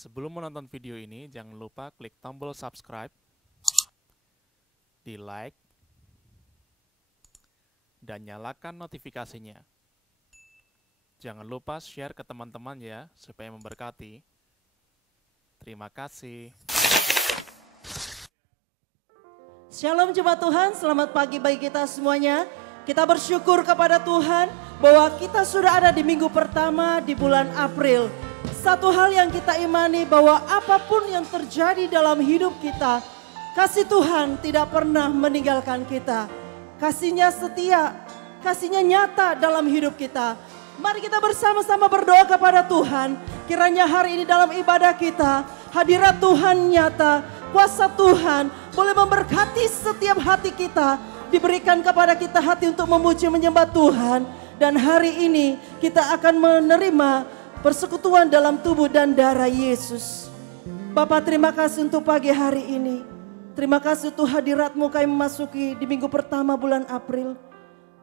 Sebelum menonton video ini, jangan lupa klik tombol subscribe, di like, dan nyalakan notifikasinya. Jangan lupa share ke teman-teman ya, supaya memberkati. Terima kasih. Shalom jemaat Tuhan, selamat pagi bagi kita semuanya. Kita bersyukur kepada Tuhan bahwa kita sudah ada di minggu pertama di bulan April. Satu hal yang kita imani bahwa apapun yang terjadi dalam hidup kita, kasih Tuhan tidak pernah meninggalkan kita. Kasih-Nya setia, kasih-Nya nyata dalam hidup kita. Mari kita bersama-sama berdoa kepada Tuhan. Kiranya hari ini dalam ibadah kita, hadirat Tuhan nyata, kuasa Tuhan boleh memberkati setiap hati kita. Diberikan kepada kita hati untuk memuji menyembah Tuhan. Dan hari ini kita akan menerima persekutuan dalam tubuh dan darah Yesus. Bapa, terima kasih untuk pagi hari ini. Terima kasih untuk hadirat-Mu kami memasuki di minggu pertama bulan April.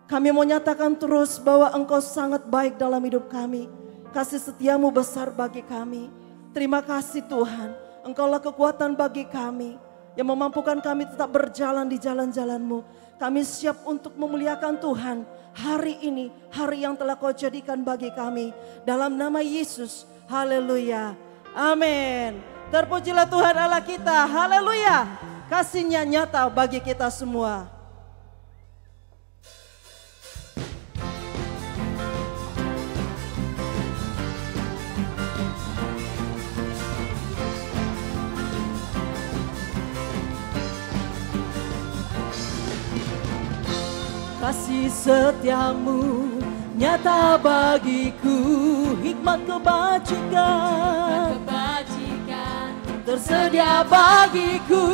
Kami mau nyatakan terus bahwa Engkau sangat baik dalam hidup kami. Kasih setia-Mu besar bagi kami. Terima kasih Tuhan. Engkaulah kekuatan bagi kami yang memampukan kami tetap berjalan di jalan-jalan-Mu. Kami siap untuk memuliakan Tuhan. Hari ini, hari yang telah Kau jadikan bagi kami. Dalam nama Yesus, haleluya, amin. Terpujilah Tuhan Allah kita, haleluya. Kasih-Nya nyata bagi kita semua. Kasih setia-Mu nyata bagiku, hikmat kebajikan tersedia bagiku.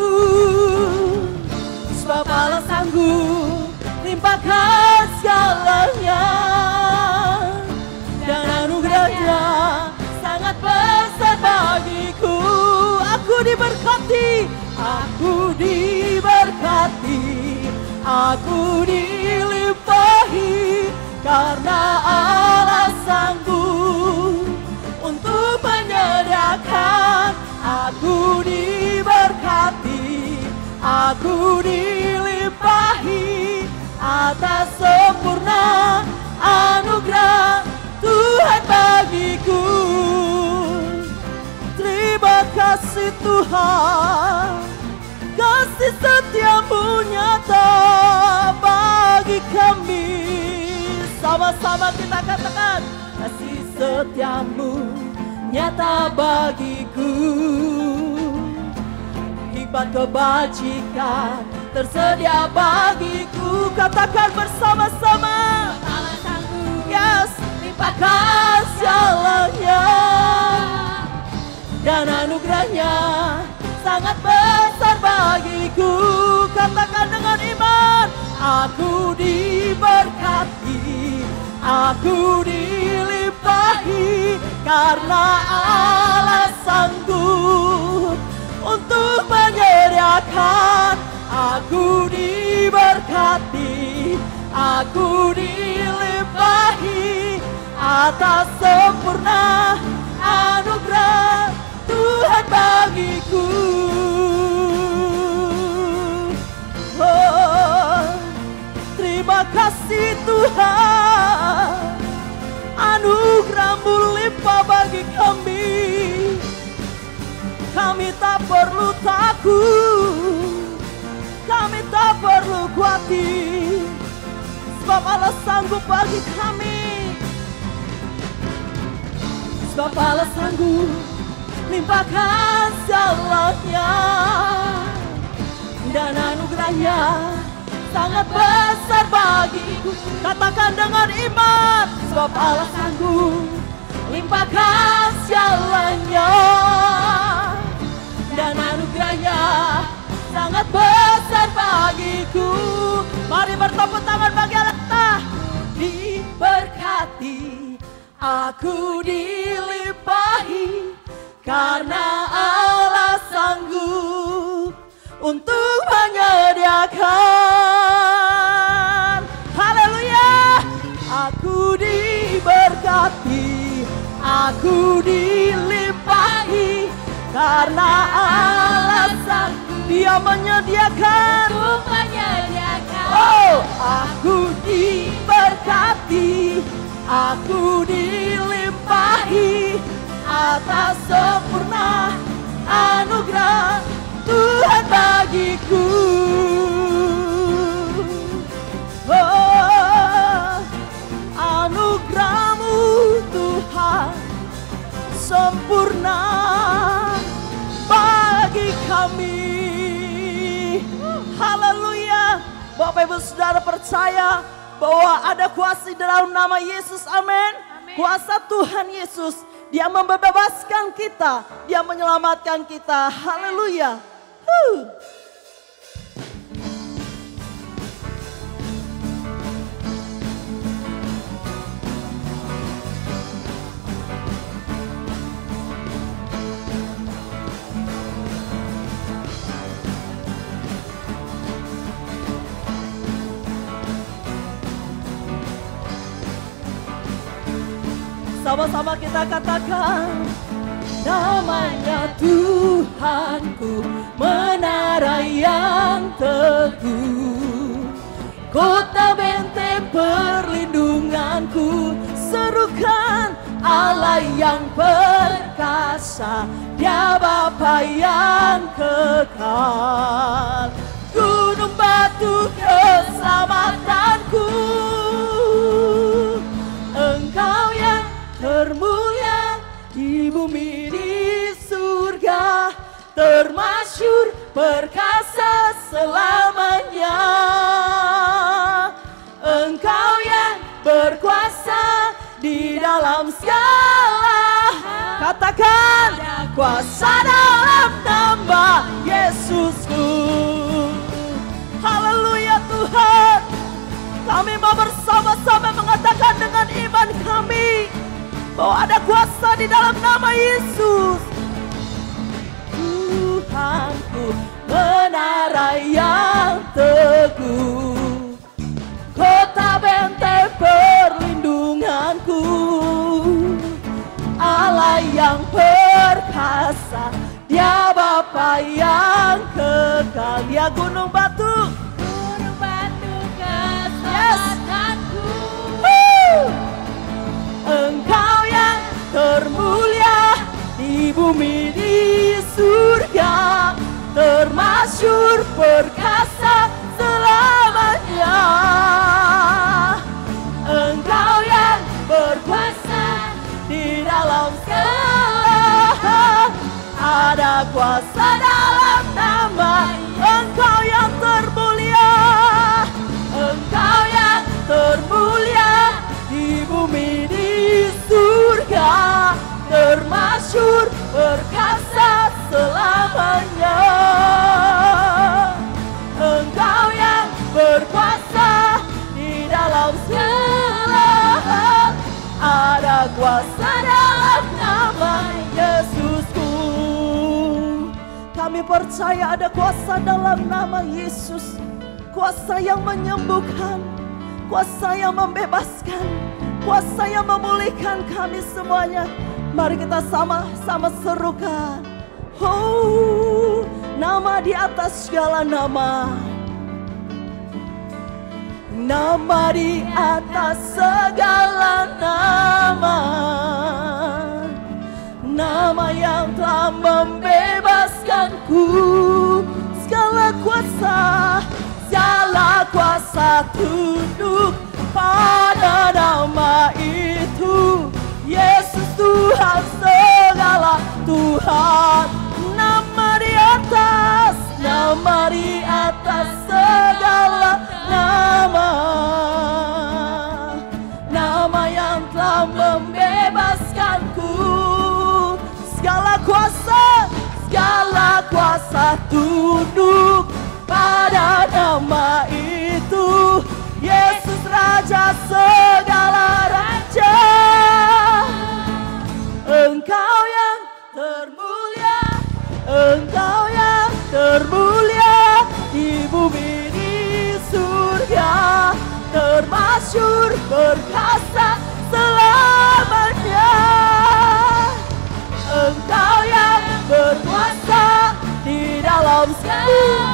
Sebab Allah sanggup limpahkan segalanya, dan anugerah-Nya sangat besar bagiku. Aku diberkati, aku diberkati, aku dilimpahi, karena Allah sanggup untuk menyediakan. Aku diberkati, aku dilimpahi, atas sempurna anugerah Tuhan bagiku. Terima kasih Tuhan, kasih setia-Mu nyata bagi kami. Sama-sama kita katakan, kasih setia-Mu nyata bagiku, hikmat kebajikan tersedia bagiku. Katakan bersama-sama, yes, limpahkan segalanya, dan anugerah-Nya sangat besar bagiku. Katakan dengan iman, aku diberkati, aku dilimpahi, karena Allah sanggup untuk menyediakan. Aku diberkati, aku dilimpahi, atas sempurna anugerah Tuhan bagiku. Oh, terima kasih Tuhan, anugerah-Mu limpah bagi kami. Kami tak perlu takut, kami tak perlu khawatir, sebab Allah sanggup bagi kami. Sebab Allah sanggup limpahkan segalanya, dan anugerah-Nya sangat besar bagiku. Katakan dengan iman, sebab Allah sanggup limpahkan segalanya, dan anugerah-Nya sangat besar bagiku. Mari bertepuk tangan bagi Allah kita. Diberkati, aku dilimpahi, karena Allah sanggup untuk menyediakan. Haleluya, aku diberkati, aku dilimpahi, Dia menyediakan. Oh, aku diberkati, aku dilimpahi atas sempurna anugerah Tuhan bagiku. Oh, anugerah-Mu Tuhan sempurna bagi kami. Haleluya. Bapak Ibu Saudara percaya bahwa ada kuasa di dalam nama Yesus. Amin. Kuasa Tuhan Yesus. Dia membebaskan kita. Dia menyelamatkan kita. Haleluya. Sama-sama kita katakan, namanya Tuhanku, menara yang teguh, kota benteng perlindunganku. Serukan Allah yang perkasa, Dia Bapa yang kekal, gunung batu keselamatanku. Engkau yang termulia di bumi di surga, termasyhur perkasa selamanya. Engkau yang berkuasa di dalam segala. Katakan, kuasa dalam nama Yesusku. Haleluya Tuhan. Kami mau bersama-sama mengatakan dengan iman kami bahwa ada kuasa di dalam nama Yesus. Tuhanku, menara yang teguh, kota benteng perlindunganku, Allah yang perkasa, Dia Bapa yang kekal, Dia gunung batu keselamatanku. Engkau yang termulia di bumi di surga, termasyhur perkasa selamanya. Engkau yang berkuasa di dalam segala. Ada kuasa dalam nama Engkau yang termulia. Engkau yang termulia di bumi di surga, termasyhur perkasa selamanya. Engkau yang berkuasa di dalam segala. Ada kuasa dalam nama Yesusku. Kami percaya ada kuasa dalam nama Yesus. Kuasa yang menyembuhkan, kuasa yang membebaskan, kuasa yang memulihkan kami semuanya. Mari kita sama-sama serukan. Oh, nama di atas segala nama. Nama di atas segala nama. Nama yang telah membebaskanku. Segala kuasa tunduk pada nama itu. Yesus Tuhan segala Tuhan. Nama di atas segala nama. Nama yang telah membebaskanku. Segala kuasa tunduk pada nama itu. Yesus Raja segala raja. Engkau yang termulia, Engkau yang termulia di bumi di surga, termasyhur perkasa selamanya. Engkau yang berkuasa di dalam segala.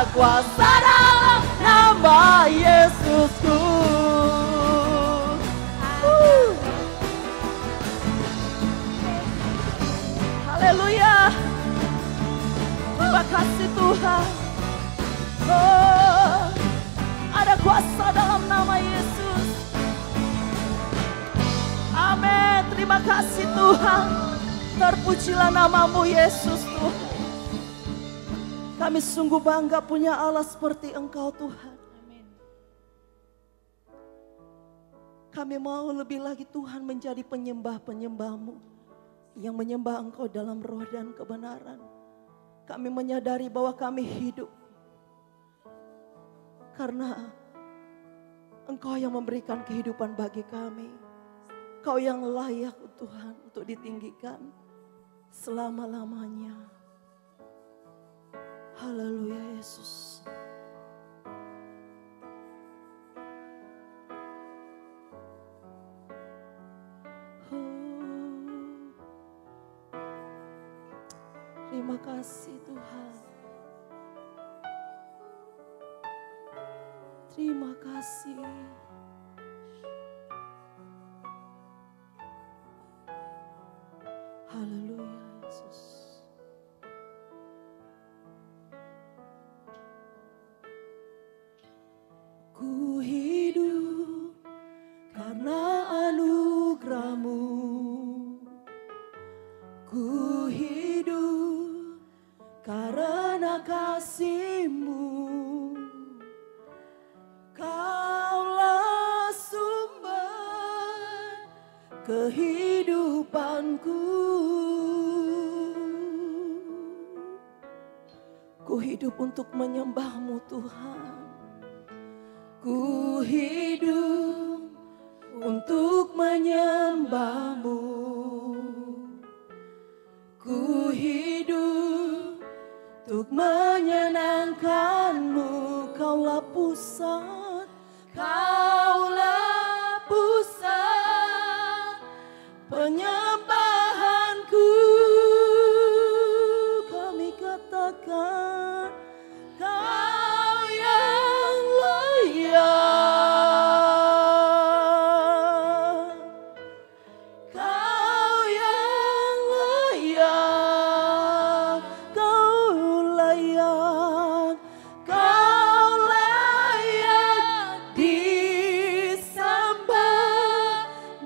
ada kuasa dalam nama Yesusku. Haleluya. Terima kasih Tuhan. Oh, ada kuasa dalam nama Yesus. Amin. Terima kasih Tuhan. Terpujilah namamu Yesus Tuhan. Kami sungguh bangga punya Allah seperti Engkau Tuhan. Kami mau lebih lagi Tuhan menjadi penyembah-penyembah-Mu yang menyembah Engkau dalam roh dan kebenaran. Kami menyadari bahwa kami hidup karena Engkau yang memberikan kehidupan bagi kami. Engkau yang layak Tuhan untuk ditinggikan selama-lamanya. Haleluya Yesus. Terima kasih Tuhan. Terima kasih. Haleluya Yesus. Ku hidup karena anugerah-Mu. Ku hidup karena kasih-Mu. Kaulah sumber kehidupanku. Ku hidup untuk menyembah-Mu Tuhan. Ku hidup untuk menyembah-Mu. Ku hidup untuk menyenangkan-Mu. Kaulah pusat, Kaulah pusat penyembahanku. Kami katakan Kau yang layak. Kau yang layak. Kau layak. Kau layak disembah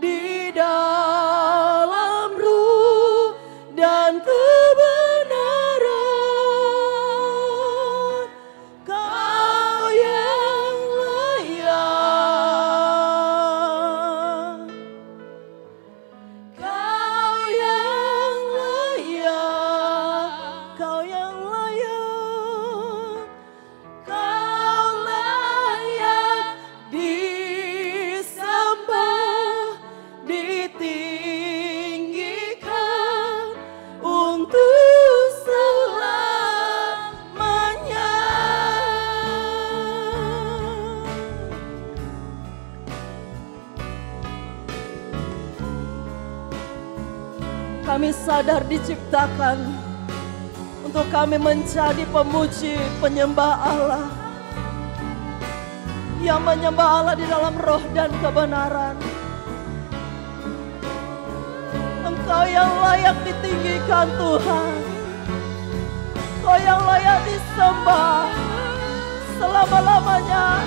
di dalam ruh dan kebenaran. Kau yang layak. Kau yang layak. Kau yang layak. Kau layak disembah, ditinggikan untuk selamanya. Kami sadar diciptakan untuk kami menjadi pemuji, penyembah Allah. Yang menyembah Allah di dalam roh dan kebenaran. Engkau yang layak ditinggikan Tuhan. Engkau yang layak disembah selama-lamanya.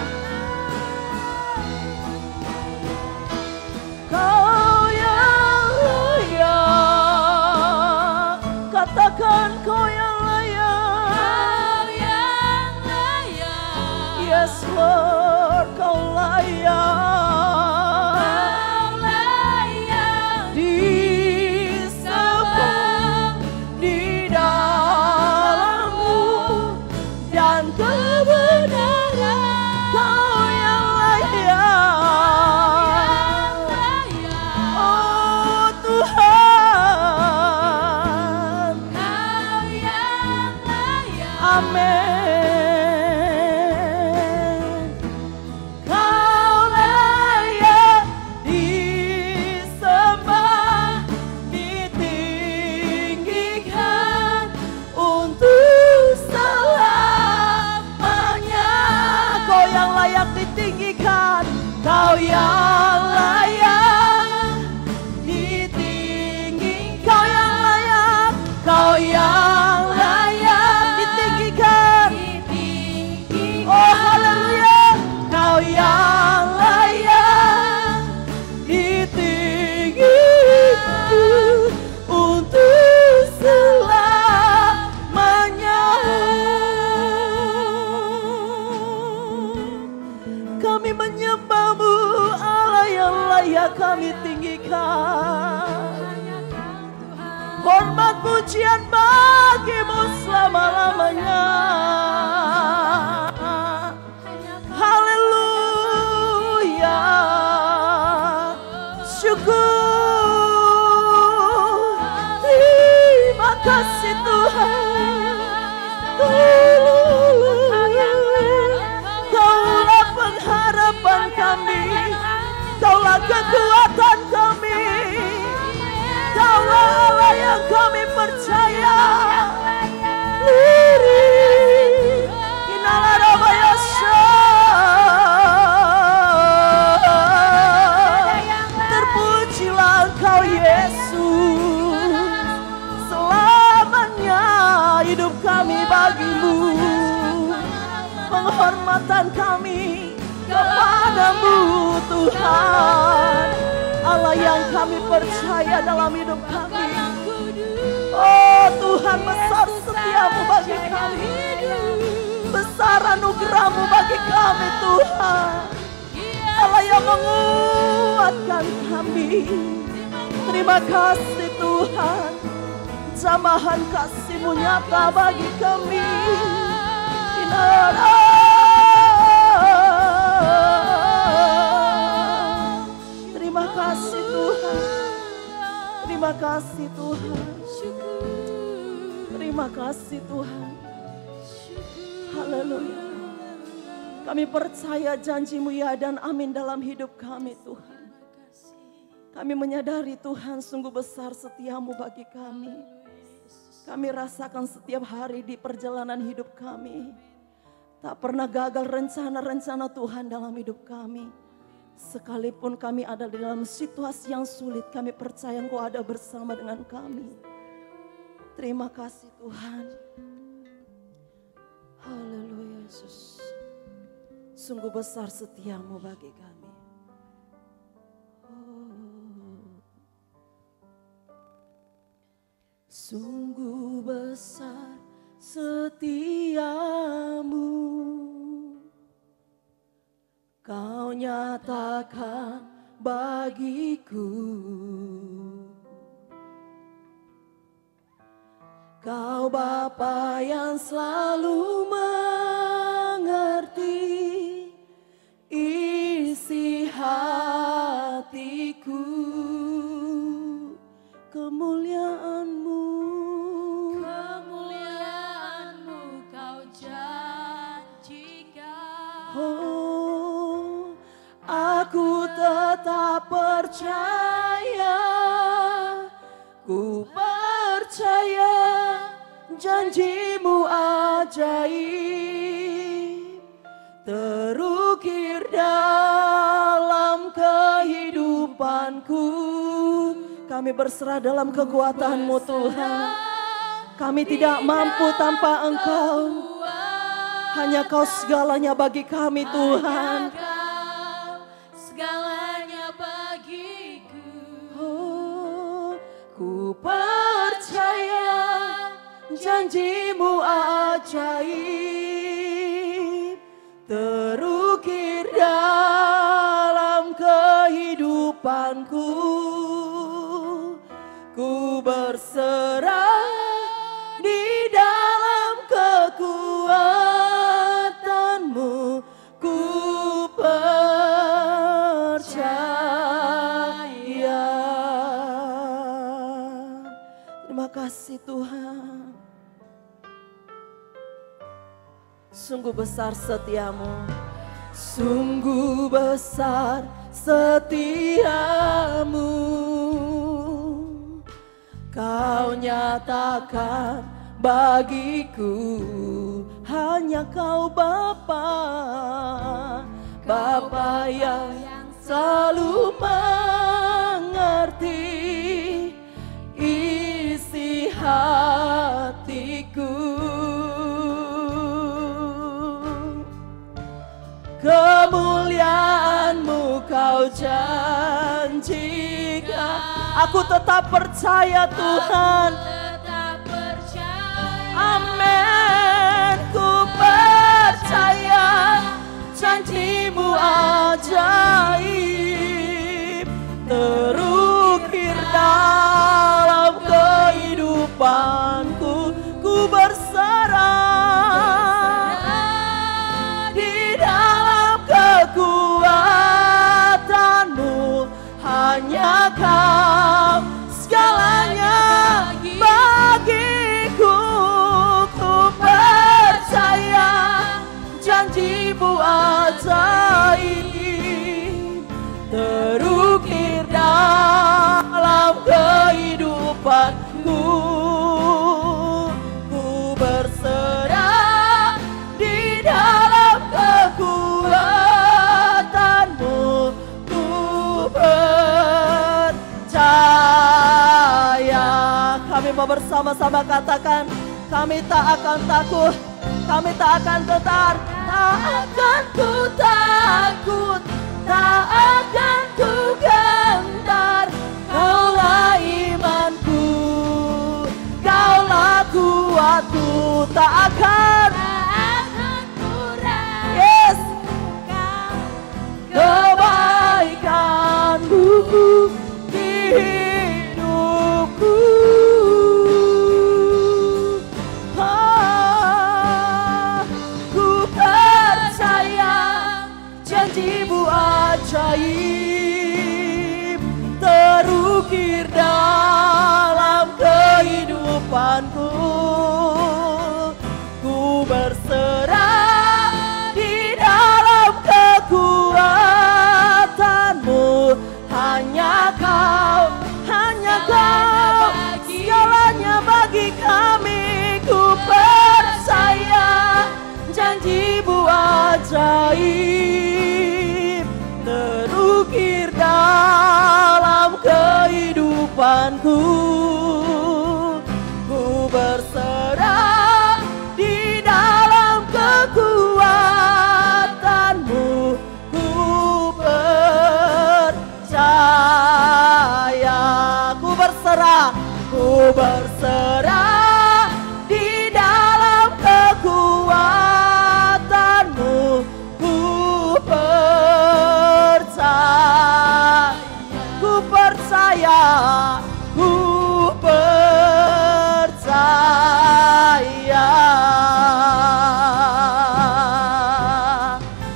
Kau yang layak. Katakan Kau yang layak. Kau yang layak. Yes Lord, Kau layak. Kau layak Disembah di dalam-Mu dan kebenaran. Kau yang layak. Oh Tuhan. Kau yang layak. Amin. Kau layak disembah, ditinggikan untuk selamanya. yang layak ditinggikan, Kau yang layak ditinggikan. Oh haleluya, Kau yang layak ditinggikan untuk selamanya. Kami menyembah-Mu, Allah yang layak kami tinggikan. Hormat pujian bagi-Mu selama-lamanya. Haleluya, syukur, terima kasih Tuhan. Kaulah pengharapan kami, Kaulah kekuatan kami, Kaulah Allah yang kami percaya. Lirik Inalarabaya. Terpujilah Engkau Yesus, selamanya hidup kami bagi-Mu, penghormatan kami kepadamu Tuhan, Allah yang kami percaya dalam hidup kami. Oh Tuhan, besar setiamu bagi kami, besar anugerah-Mu bagi kami Tuhan, Allah yang menguatkan kami. Terima kasih Tuhan, jamahan kasih-Mu nyata bagi kami. Terima kasih Tuhan, terima kasih Tuhan, terima kasih Tuhan. Haleluya. Kami percaya janji-Mu ya dan amin dalam hidup kami Tuhan. Kami menyadari Tuhan sungguh besar setia-Mu bagi kami. Kami rasakan setiap hari di perjalanan hidup kami. Tak pernah gagal rencana-rencana Tuhan dalam hidup kami. Sekalipun kami ada di dalam situasi yang sulit, kami percaya Engkau ada bersama dengan kami. Terima kasih Tuhan. Haleluya Yesus. Sungguh besar setia-Mu bagi kami. Sungguh besar setia-Mu, Kau nyatakan bagiku. Kau Bapa yang selalu mengerti isi hatiku. Kemuliaan-Mu, Kemuliaan-Mu Kau janjikan. oh, aku tetap percaya, ku percaya janji-Mu ajaib, terukir dalam kehidupanku. Kami berserah dalam kekuatan-Mu Tuhan. Kami tidak mampu tanpa Engkau. Hanya Kau segalanya bagi kami Tuhan. Kau segalanya bagiku. Oh, ku percaya janji-Mu ajaib, terukir dalam kehidupanku. Ku berserah di dalam kekuatan-Mu, ku percaya. Terima kasih Tuhan. Sungguh besar setia-Mu, sungguh besar setia-Mu. Kau nyatakan bagiku, hanya Kau Bapa, Bapa yang selalu kemuliaan-Mu Kau janjikan. Aku tetap percaya Tuhan. Tetap percaya. Amin. Ku percaya janji-Mu ajaib terukir dalam kehidupanku. Ku berserah di dalam kekuatan-Mu. Hanya Kau segalanya bagiku. Ku percaya janji-Mu ajaib terukir dalam kehidupanku. Ku berserah di dalam kekuatan-Mu. Ku percaya. Kami mau bersama-sama katakan, kami tak akan takut, kami tak akan gentar, tak akan ku takut, tak akan ku gentar. Kaulah imanku, Kaulah kuatku, tak akan ku yes ragukan kebaikan-Mu di hidupku. Ku percaya janji-Mu ajaib terukir dalam kehidupanku. Ku berserah di dalam kekuatan-Mu. Hanya Kau segalanya bagi kami. Ku percaya janji-Mu ajaib terukir dalam kehidupanku. Ku berserah di dalam kekuatan-Mu. Ku percaya. Ku berserah di dalam kekuatan-Mu. Ku percaya. Ku percaya. Ku percaya.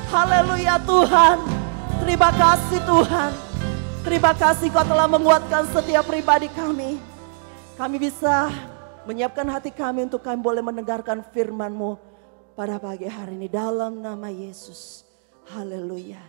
Haleluya Tuhan. Terima kasih Tuhan. Terima kasih Kau telah menguatkan setiap pribadi kami. Kami bisa menyiapkan hati kami untuk kami boleh mendengarkan firman-Mu pada pagi hari ini dalam nama Yesus. Haleluya.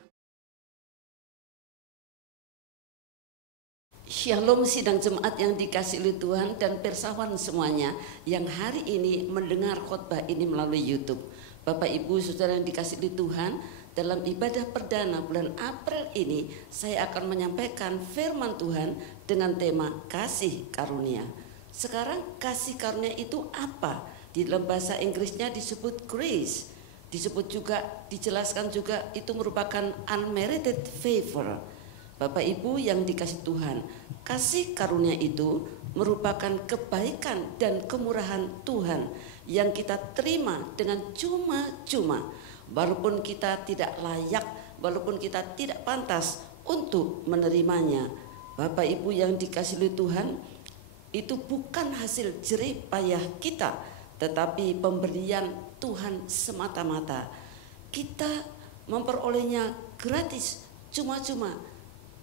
Shalom sidang jemaat yang dikasihi oleh Tuhan dan persawan semuanya yang hari ini mendengar khotbah ini melalui YouTube. Bapak Ibu Saudara yang dikasihi oleh Tuhan, dalam ibadah perdana bulan April ini saya akan menyampaikan firman Tuhan dengan tema kasih karunia. Sekarang kasih karunia itu apa? Di dalam bahasa Inggrisnya disebut grace. Disebut juga, dijelaskan juga itu merupakan unmerited favor. Bapak Ibu yang dikasihi Tuhan, kasih karunia itu merupakan kebaikan dan kemurahan Tuhan yang kita terima dengan cuma-cuma. Walaupun kita tidak layak, walaupun kita tidak pantas untuk menerimanya. Bapak Ibu yang dikasihi Tuhan, itu bukan hasil jerih payah kita, tetapi pemberian Tuhan semata-mata. Kita memperolehnya gratis, cuma-cuma.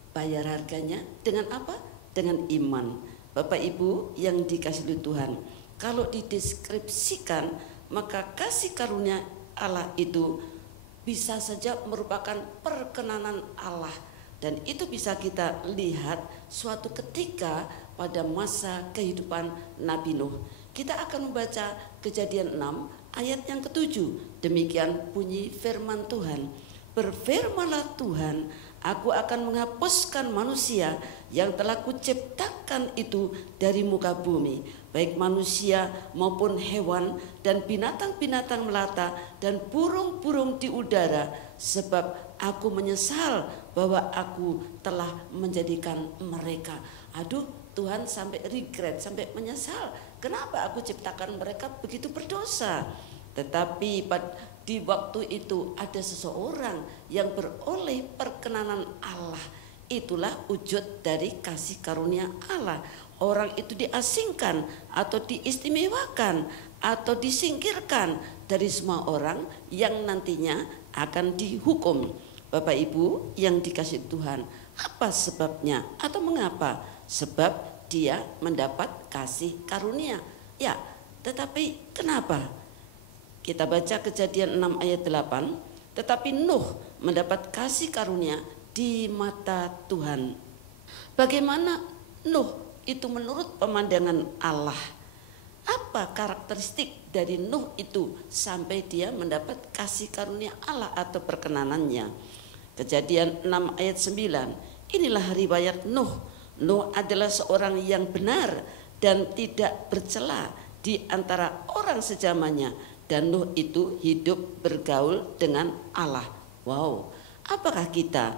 Bayar harganya dengan apa? Dengan iman. Bapak Ibu yang dikasihi Tuhan, kalau dideskripsikan, maka kasih karunia Allah itu bisa saja merupakan perkenanan Allah. Dan itu bisa kita lihat suatu ketika pada masa kehidupan Nabi Nuh. Kita akan membaca Kejadian 6 ayat yang ke-7. Demikian bunyi firman Tuhan. Berfirmanlah Tuhan, Aku akan menghapuskan manusia yang telah kuciptakan itu dari muka bumi, baik manusia maupun hewan dan binatang-binatang melata dan burung-burung di udara, sebab aku menyesal bahwa aku telah menjadikan mereka. Aduh, Tuhan sampai regret, sampai menyesal. Kenapa aku ciptakan mereka begitu berdosa? Tetapi di waktu itu ada seseorang yang beroleh perkenanan Allah. Itulah wujud dari kasih karunia Allah. Orang itu diasingkan atau diistimewakan atau disingkirkan dari semua orang yang nantinya akan dihukum. Bapak Ibu yang dikasihi Tuhan, apa sebabnya atau mengapa? Sebab dia mendapat kasih karunia. Ya, tetapi kenapa? Kita baca Kejadian 6 ayat 8. Tetapi Nuh mendapat kasih karunia di mata Tuhan. Bagaimana Nuh itu menurut pemandangan Allah? Apa karakteristik dari Nuh itu sampai dia mendapat kasih karunia Allah atau perkenanannya? Kejadian 6 ayat 9. Inilah riwayat Nuh. Nuh adalah seorang yang benar dan tidak bercela di antara orang sejamannya. Dan Nuh itu hidup bergaul dengan Allah. Wow, apakah kita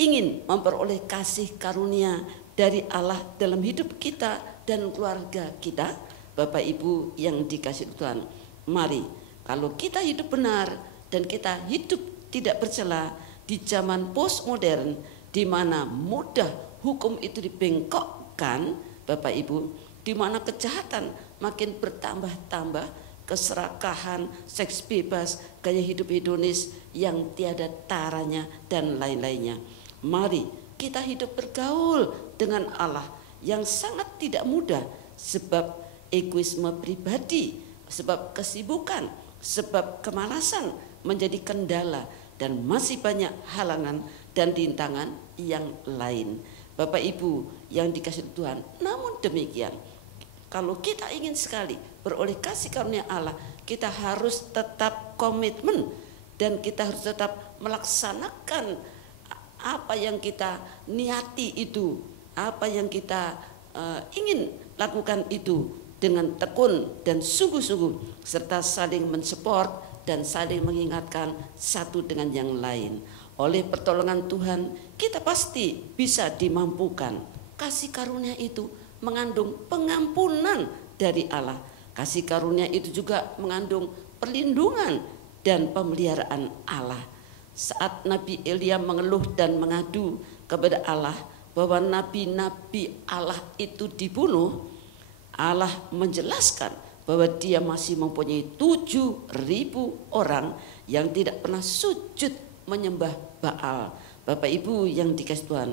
ingin memperoleh kasih karunia dari Allah dalam hidup kita dan keluarga kita? Bapak Ibu yang dikasihi Tuhan, mari kalau kita hidup benar dan kita hidup tidak bercela di zaman postmodern, di mana mudah hukum itu dibengkokkan, Bapak Ibu, di mana kejahatan makin bertambah-tambah, keserakahan, seks bebas, gaya hidup hedonis yang tiada taranya dan lain-lainnya. Mari kita hidup bergaul dengan Allah yang sangat tidak mudah, sebab egoisme pribadi, sebab kesibukan, sebab kemalasan menjadi kendala dan masih banyak halangan dan rintangan yang lain. Bapak Ibu yang dikasihi Tuhan, namun demikian, kalau kita ingin sekali beroleh kasih karunia Allah, kita harus tetap komitmen dan kita harus tetap melaksanakan apa yang kita niati itu, apa yang kita ingin lakukan itu dengan tekun dan sungguh-sungguh, serta saling mensupport dan saling mengingatkan satu dengan yang lain. Oleh pertolongan Tuhan, kita pasti bisa dimampukan. Kasih karunia itu mengandung pengampunan dari Allah. Kasih karunia itu juga mengandung perlindungan dan pemeliharaan Allah. Saat Nabi Elia mengeluh dan mengadu kepada Allah bahwa nabi-nabi Allah itu dibunuh, Allah menjelaskan bahwa dia masih mempunyai 7.000 orang yang tidak pernah sujud menyembah Baal. Bapak Ibu yang dikasihi Tuhan,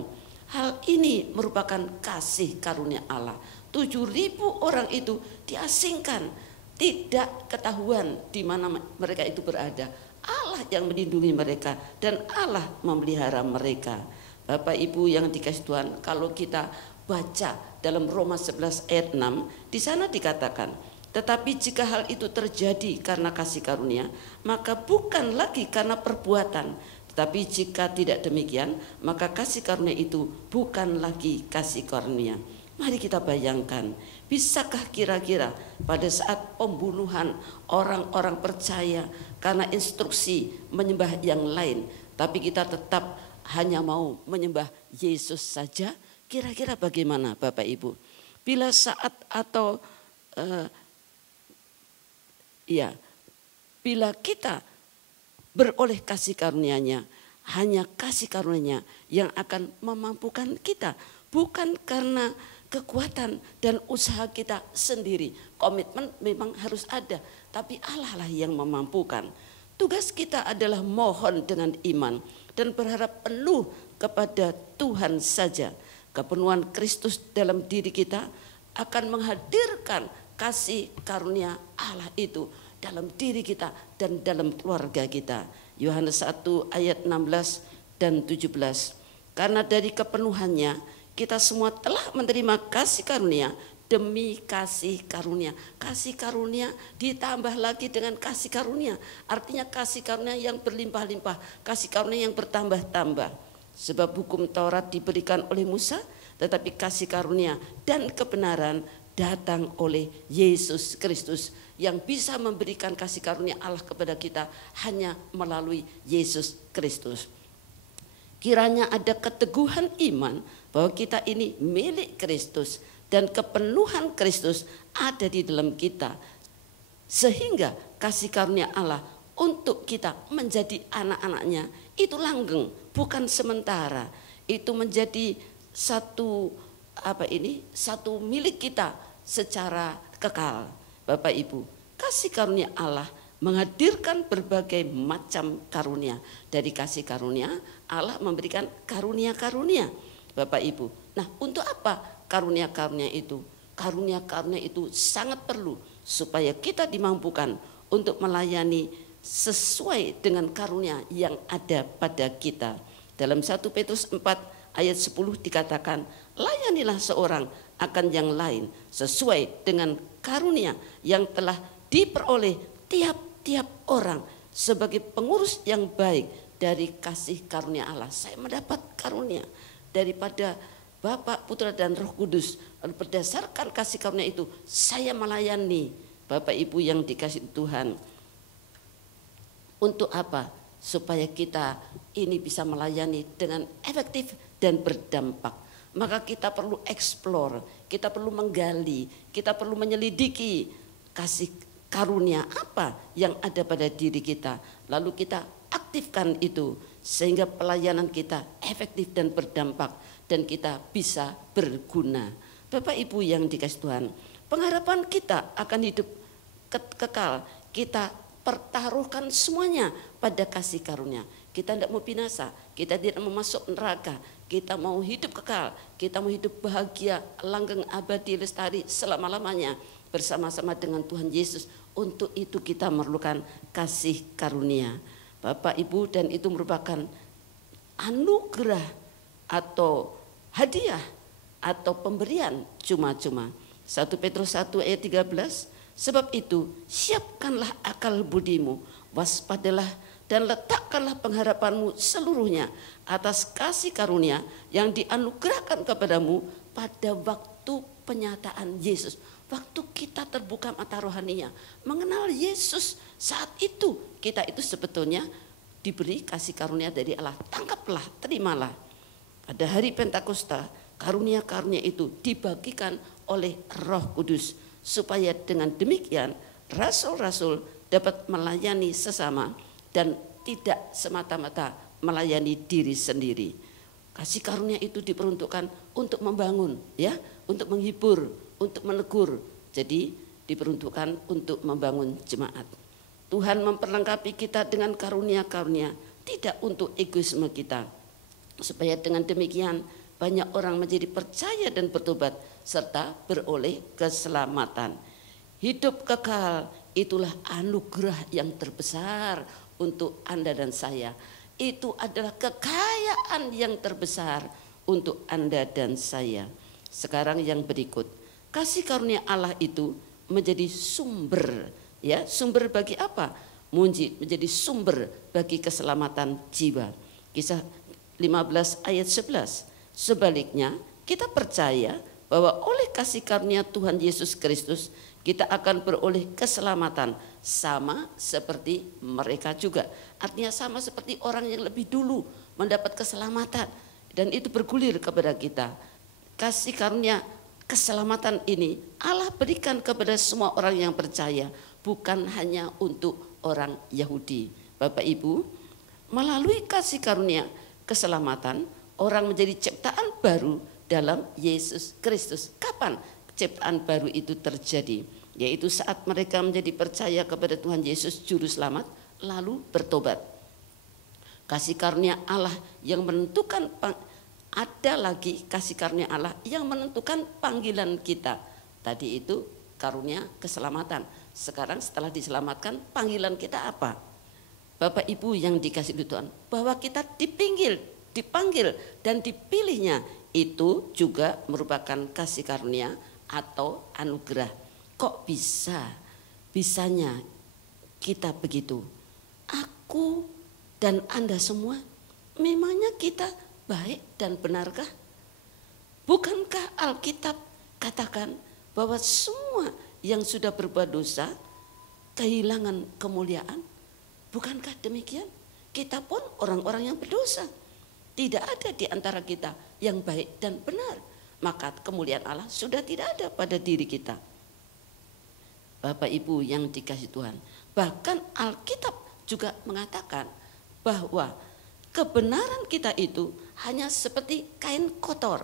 hal ini merupakan kasih karunia Allah. 7.000 orang itu diasingkan, tidak ketahuan di mana mereka itu berada. Allah yang melindungi mereka dan Allah memelihara mereka. Bapak Ibu yang dikasihi Tuhan, kalau kita baca dalam Roma 11 ayat 6, di sana dikatakan, tetapi jika hal itu terjadi karena kasih karunia, maka bukan lagi karena perbuatan. Tetapi jika tidak demikian, maka kasih karunia itu bukan lagi kasih karunia. Mari kita bayangkan, bisakah kira-kira pada saat pembunuhan orang-orang percaya karena instruksi menyembah yang lain, tapi kita tetap hanya mau menyembah Yesus saja? Kira-kira bagaimana Bapak Ibu? Bila saat atau bila kita beroleh kasih karunia-Nya, hanya kasih karunia-Nya yang akan memampukan kita, bukan karena kekuatan dan usaha kita sendiri. Komitmen memang harus ada, tapi Allah lah yang memampukan. Tugas kita adalah mohon dengan iman dan berharap penuh kepada Tuhan saja. Kepenuhan Kristus dalam diri kita akan menghadirkan kasih karunia Allah itu dalam diri kita dan dalam keluarga kita. Yohanes 1 ayat 16 dan 17. Karena dari kepenuhannya kita semua telah menerima kasih karunia demi kasih karunia. Kasih karunia ditambah lagi dengan kasih karunia. Artinya kasih karunia yang berlimpah-limpah, kasih karunia yang bertambah-tambah. Sebab hukum Taurat diberikan oleh Musa, tetapi kasih karunia dan kebenaran datang oleh Yesus Kristus, yang bisa memberikan kasih karunia Allah kepada kita hanya melalui Yesus Kristus. Kiranya ada keteguhan iman bahwa kita ini milik Kristus dan kepenuhan Kristus ada di dalam kita, sehingga kasih karunia Allah untuk kita menjadi anak-anaknya itu langgeng, bukan sementara. Itu menjadi satu milik kita secara kekal. Bapak Ibu, kasih karunia Allah menghadirkan berbagai macam karunia. Dari kasih karunia Allah memberikan karunia-karunia, Bapak Ibu. Nah, untuk apa karunia-karunia itu? Karunia-karunia itu sangat perlu supaya kita dimampukan untuk melayani sesuai dengan karunia yang ada pada kita. Dalam 1 Petrus 4 ayat 10 dikatakan, layanilah seorang akan yang lain sesuai dengan karunia yang telah diperoleh tiap-tiap orang sebagai pengurus yang baik dari kasih karunia Allah. Saya mendapat karunia daripada Bapa, Putra dan Roh Kudus. Lalu berdasarkan kasih karunia itu saya melayani. Bapak Ibu yang dikasihi Tuhan, untuk apa? Supaya kita ini bisa melayani dengan efektif dan berdampak. Maka kita perlu explore, kita perlu menggali, kita perlu menyelidiki kasih karunia apa yang ada pada diri kita. Lalu kita aktifkan itu sehingga pelayanan kita efektif dan berdampak dan kita bisa berguna. Bapak Ibu yang dikasihi Tuhan, pengharapan kita akan hidup kekal, kita pertaruhkan semuanya pada kasih karunia. Kita tidak mau binasa, kita tidak mau masuk neraka, kita mau hidup kekal, kita mau hidup bahagia, langgeng, abadi, lestari selama-lamanya bersama-sama dengan Tuhan Yesus. Untuk itu kita memerlukan kasih karunia, Bapak Ibu, dan itu merupakan anugerah atau hadiah atau pemberian cuma-cuma. 1 Petrus 1 ayat 13, sebab itu siapkanlah akal budimu, waspadalah dan letakkanlah pengharapanmu seluruhnya atas kasih karunia yang dianugerahkan kepadamu pada waktu penyataan Yesus. Waktu kita terbuka mata rohaninya, mengenal Yesus, saat itu kita itu sebetulnya diberi kasih karunia dari Allah. Tangkaplah, terimalah. Pada hari Pentakosta, karunia-karunia itu dibagikan oleh Roh Kudus, supaya dengan demikian rasul-rasul dapat melayani sesama dan tidak semata-mata melayani diri sendiri. Kasih karunia itu diperuntukkan untuk membangun, ya, untuk menghibur, untuk menegur. Jadi diperuntukkan untuk membangun jemaat. Tuhan memperlengkapi kita dengan karunia-karunia, tidak untuk egoisme kita. Supaya dengan demikian banyak orang menjadi percaya dan bertobat serta beroleh keselamatan. Hidup kekal itulah anugerah yang terbesar untuk Anda dan saya. Itu adalah kekayaan yang terbesar untuk Anda dan saya. Sekarang yang berikut, kasih karunia Allah itu menjadi sumber, ya, sumber bagi apa? Menjadi sumber bagi keselamatan jiwa. Kisah 15 ayat 11. Sebaliknya, kita percaya bahwa oleh kasih karunia Tuhan Yesus Kristus kita akan beroleh keselamatan sama seperti mereka juga. Artinya sama seperti orang yang lebih dulu mendapat keselamatan dan itu bergulir kepada kita. Kasih karunia keselamatan ini Allah berikan kepada semua orang yang percaya, bukan hanya untuk orang Yahudi. Bapak Ibu, melalui kasih karunia keselamatan orang menjadi ciptaan baru dalam Yesus Kristus. Kapan ciptaan baru itu terjadi? Yaitu saat mereka menjadi percaya kepada Tuhan Yesus Juru Selamat lalu bertobat. Kasih karunia Allah yang menentukan, ada lagi kasih karunia Allah yang menentukan panggilan kita. Tadi itu karunia keselamatan. Sekarang setelah diselamatkan panggilan kita apa? Bapak Ibu yang dikasihi Tuhan, bahwa kita dipanggil dan dipilihnya itu juga merupakan kasih karunia atau anugerah. Kok bisanya kita begitu? Aku dan Anda semua memangnya kita baik dan benarkah? Bukankah Alkitab katakan bahwa semua yang sudah berbuat dosa kehilangan kemuliaan? Bukankah demikian? Kita pun orang-orang yang berdosa. Tidak ada di antara kita yang baik dan benar. Maka kemuliaan Allah sudah tidak ada pada diri kita. Bapak Ibu yang dikasihi Tuhan, bahkan Alkitab juga mengatakan bahwa kebenaran kita itu hanya seperti kain kotor.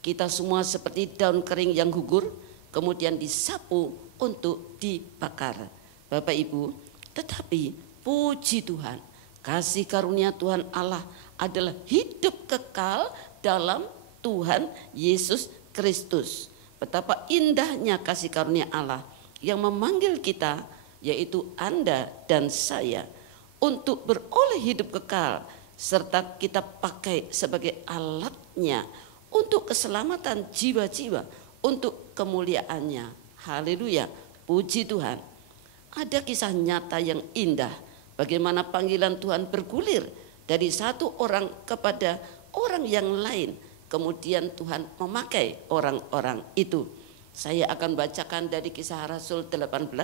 Kita semua seperti daun kering yang gugur, kemudian disapu untuk dibakar. Bapak Ibu, tetapi puji Tuhan, kasih karunia Tuhan Allah adalah hidup kekal dalam Tuhan Yesus Kristus. Betapa indahnya kasih karunia Allah yang memanggil kita, yaitu Anda dan saya, untuk beroleh hidup kekal, serta kita pakai sebagai alatnya untuk keselamatan jiwa-jiwa, untuk kemuliaannya. Haleluya, puji Tuhan. Ada kisah nyata yang indah, bagaimana panggilan Tuhan bergulir dari satu orang kepada orang yang lain. Kemudian Tuhan memakai orang-orang itu. Saya akan bacakan dari Kisah Rasul 18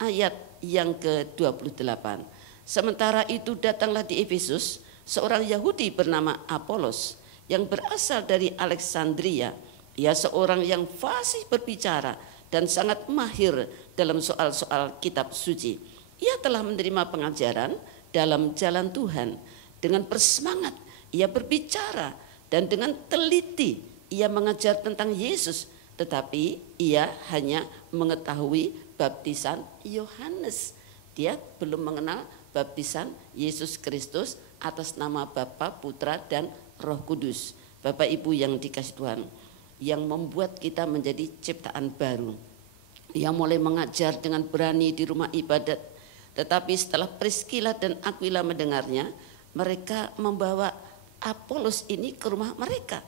ayat yang ke-28. Sementara itu datanglah di Efesus seorang Yahudi bernama Apolos yang berasal dari Alexandria. Ia seorang yang fasih berbicara dan sangat mahir dalam soal-soal kitab suci. Ia telah menerima pengajaran dalam jalan Tuhan. Dengan bersemangat ia berbicara dan dengan teliti ia mengajar tentang Yesus. Tetapi ia hanya mengetahui baptisan Yohanes. Dia belum mengenal baptisan Yesus Kristus atas nama Bapa, Putra, dan Roh Kudus. Bapak Ibu yang dikasihi Tuhan, yang membuat kita menjadi ciptaan baru. Ia mulai mengajar dengan berani di rumah ibadat. Tetapi setelah Priskila dan Aquila mendengarnya, mereka membawa Apolos ini ke rumah mereka.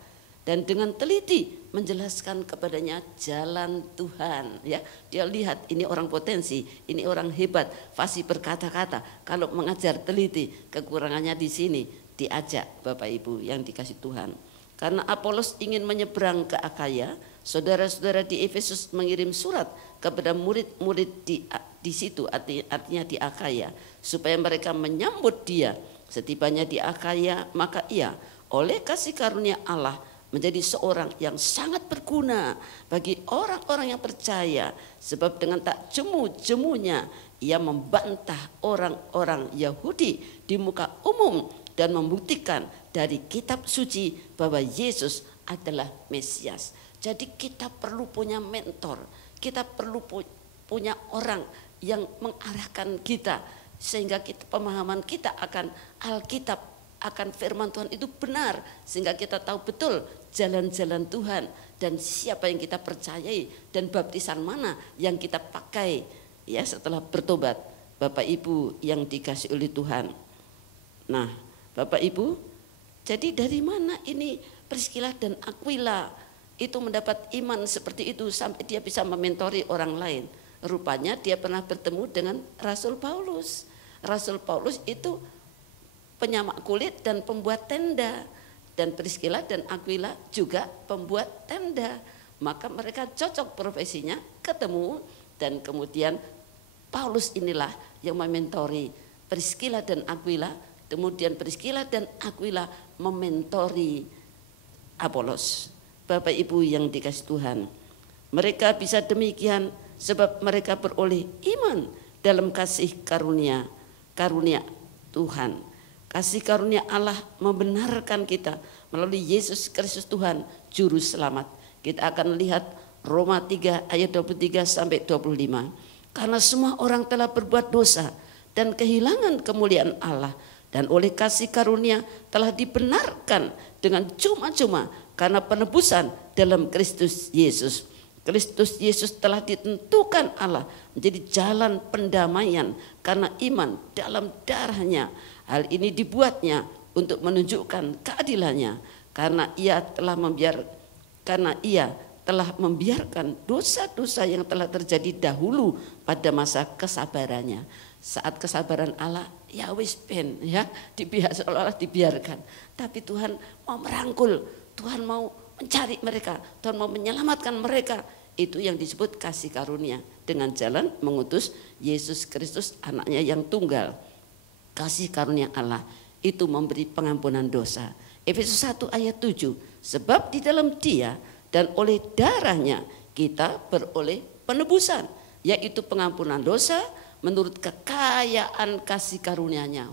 Dan dengan teliti menjelaskan kepadanya jalan Tuhan. Ya, dia lihat ini orang potensi, ini orang hebat, fasih berkata-kata. Kalau mengajar teliti, kekurangannya di sini, diajak Bapak Ibu yang dikasihi Tuhan. Karena Apolos ingin menyeberang ke Akaya, saudara-saudara di Efesus mengirim surat kepada murid-murid di situ, artinya di Akaya, supaya mereka menyambut dia. Setibanya di Akaya, maka ia oleh kasih karunia Allah menjadi seorang yang sangat berguna bagi orang-orang yang percaya. Sebab dengan tak jemu-jemunya ia membantah orang-orang Yahudi di muka umum dan membuktikan dari kitab suci bahwa Yesus adalah Mesias. Jadi kita perlu punya mentor, kita perlu punya orang yang mengarahkan kita, sehingga pemahaman kita akan Alkitab, akan firman Tuhan itu benar, sehingga kita tahu betul jalan-jalan Tuhan dan siapa yang kita percayai dan baptisan mana yang kita pakai ya setelah bertobat. Bapak Ibu yang dikasihi oleh Tuhan. Nah, Bapak Ibu, jadi dari mana ini Priskila dan Aquila itu mendapat iman seperti itu sampai dia bisa mementori orang lain? Rupanya dia pernah bertemu dengan Rasul Paulus. Rasul Paulus itu penyamak kulit dan pembuat tenda, dan Priskila dan Aquila juga pembuat tenda. Maka mereka cocok profesinya, ketemu, dan kemudian Paulus inilah yang mementori Priskila dan Aquila. Kemudian Priskila dan Aquila mementori Apolos. Bapak Ibu yang dikasihi Tuhan, mereka bisa demikian sebab mereka beroleh iman dalam kasih karunia Tuhan. Kasih karunia Allah membenarkan kita melalui Yesus Kristus Tuhan Juru Selamat. Kita akan lihat Roma 3 ayat 23 sampai 25. Karena semua orang telah berbuat dosa dan kehilangan kemuliaan Allah, dan oleh kasih karunia telah dibenarkan dengan cuma-cuma karena penebusan dalam Kristus Yesus. Kristus Yesus telah ditentukan Allah menjadi jalan pendamaian karena iman dalam darahnya. Hal ini dibuatnya untuk menunjukkan keadilannya karena ia telah membiarkan dosa-dosa yang telah terjadi dahulu pada masa kesabarannya. Saat kesabaran Allah ya wis ben ya, seolah-olah dibiarkan. Tapi Tuhan mau merangkul, Tuhan mau mencari mereka, Tuhan mau menyelamatkan mereka. Itu yang disebut kasih karunia, dengan jalan mengutus Yesus Kristus anaknya yang tunggal. Kasih karunia Allah itu memberi pengampunan dosa. Efesus 1 ayat 7, sebab di dalam Dia dan oleh darahnya kita beroleh penebusan, yaitu pengampunan dosa menurut kekayaan kasih karunia-Nya.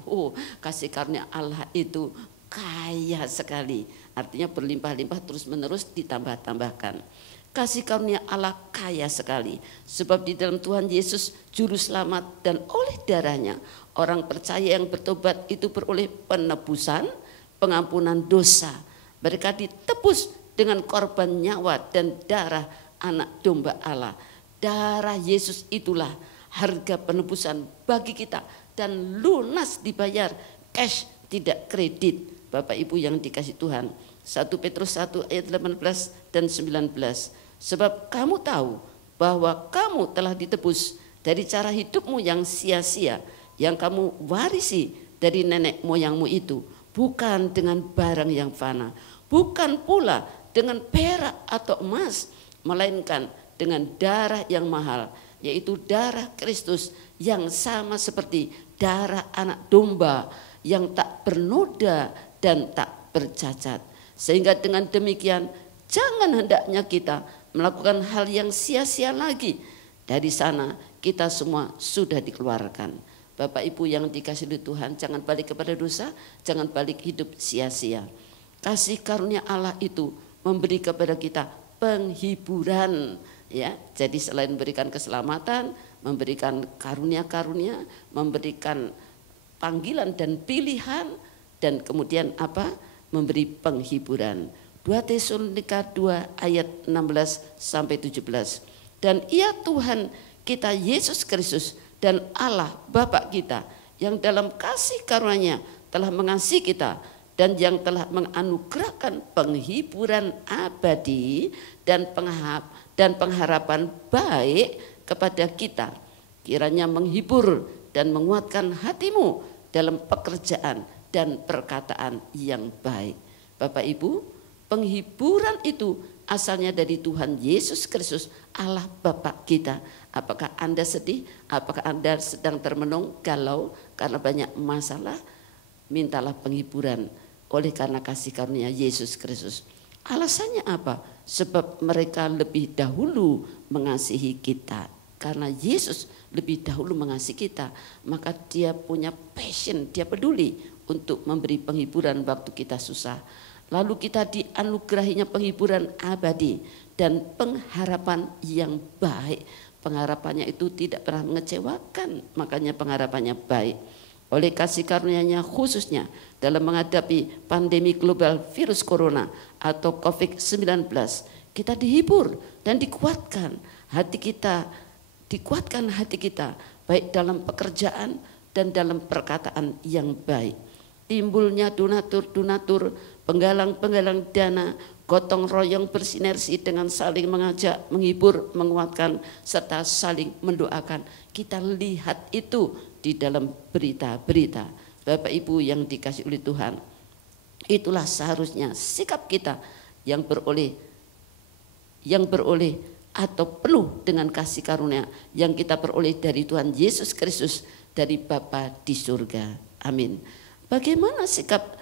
Kasih karunia Allah itu kaya sekali, artinya berlimpah-limpah terus menerus ditambah-tambahkan. Kasih karunia Allah kaya sekali, sebab di dalam Tuhan Yesus juru selamat dan oleh darahnya orang percaya yang bertobat itu beroleh penebusan, pengampunan dosa. Mereka ditebus dengan korban nyawa dan darah anak domba Allah. Darah Yesus itulah harga penebusan bagi kita dan lunas dibayar, cash tidak kredit. Bapak Ibu yang dikasih Tuhan, 1 Petrus 1 ayat 18 dan 19. Sebab kamu tahu bahwa kamu telah ditebus dari cara hidupmu yang sia-sia, yang kamu warisi dari nenek moyangmu itu, bukan dengan barang yang fana, bukan pula dengan perak atau emas, melainkan dengan darah yang mahal, yaitu darah Kristus yang sama seperti darah anak domba yang tak bernoda dan tak bercacat. Sehingga dengan demikian jangan hendaknya kita melakukan hal yang sia-sia lagi. Dari sana kita semua sudah dikeluarkan. Bapak Ibu yang dikasihi Tuhan, jangan balik kepada dosa, jangan balik hidup sia-sia. Kasih karunia Allah itu memberi kepada kita penghiburan, ya. Jadi selain memberikan keselamatan, memberikan karunia-karunia, memberikan panggilan dan pilihan, dan kemudian apa? Memberi penghiburan. 2 Tesalonika 2 ayat 16 sampai 17. Dan Ia Tuhan kita Yesus Kristus dan Allah Bapa kita yang dalam kasih karunia telah mengasihi kita dan yang telah menganugerahkan penghiburan abadi dan pengharapan baik kepada kita. Kiranya menghibur dan menguatkan hatimu dalam pekerjaan dan perkataan yang baik. Bapak Ibu, penghiburan itu asalnya dari Tuhan Yesus Kristus, Allah Bapa kita. Apakah Anda sedih? Apakah Anda sedang termenung, galau karena banyak masalah? Mintalah penghiburan oleh karena kasih karunia Yesus Kristus. Alasannya apa? Sebab mereka lebih dahulu mengasihi kita. Karena Yesus lebih dahulu mengasihi kita, maka Dia punya passion, Dia peduli untuk memberi penghiburan waktu kita susah. Lalu kita dianugerahinya penghiburan abadi dan pengharapan yang baik. Pengharapannya itu tidak pernah mengecewakan, makanya pengharapannya baik. Oleh kasih karunia-Nya khususnya dalam menghadapi pandemi global virus corona atau COVID-19, kita dihibur dan dikuatkan hati kita, baik dalam pekerjaan dan dalam perkataan yang baik. Timbulnya donatur-donatur, penggalang-penggalang dana, gotong royong bersinergi dengan saling mengajak, menghibur, menguatkan, serta saling mendoakan. Kita lihat itu di dalam berita-berita. Bapak Ibu yang dikasihi oleh Tuhan, itulah seharusnya sikap kita yang beroleh atau penuh dengan kasih karunia yang kita peroleh dari Tuhan Yesus Kristus, dari Bapa di surga. Amin. Bagaimana sikap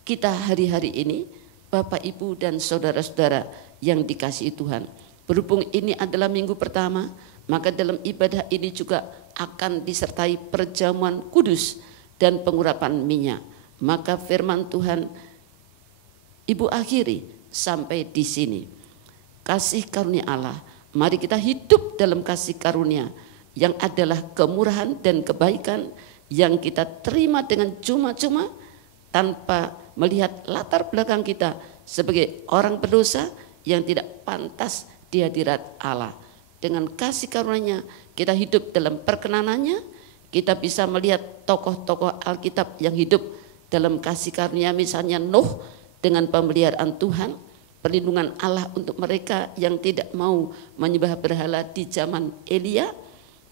kita hari-hari ini, Bapak, Ibu, dan saudara-saudara yang dikasihi Tuhan? Berhubung ini adalah minggu pertama, maka dalam ibadah ini juga akan disertai perjamuan kudus dan pengurapan minyak. Maka firman Tuhan Ibu akhiri sampai di sini. Kasih karunia Allah, mari kita hidup dalam kasih karunia yang adalah kemurahan dan kebaikan yang kita terima dengan cuma-cuma tanpa melihat latar belakang kita sebagai orang berdosa yang tidak pantas di hadirat Allah. Dengan kasih karunia-Nya kita hidup dalam perkenanannya, kita bisa melihat tokoh-tokoh Alkitab yang hidup dalam kasih karunia, misalnya Nuh dengan pemeliharaan Tuhan, perlindungan Allah untuk mereka yang tidak mau menyembah berhala di zaman Elia.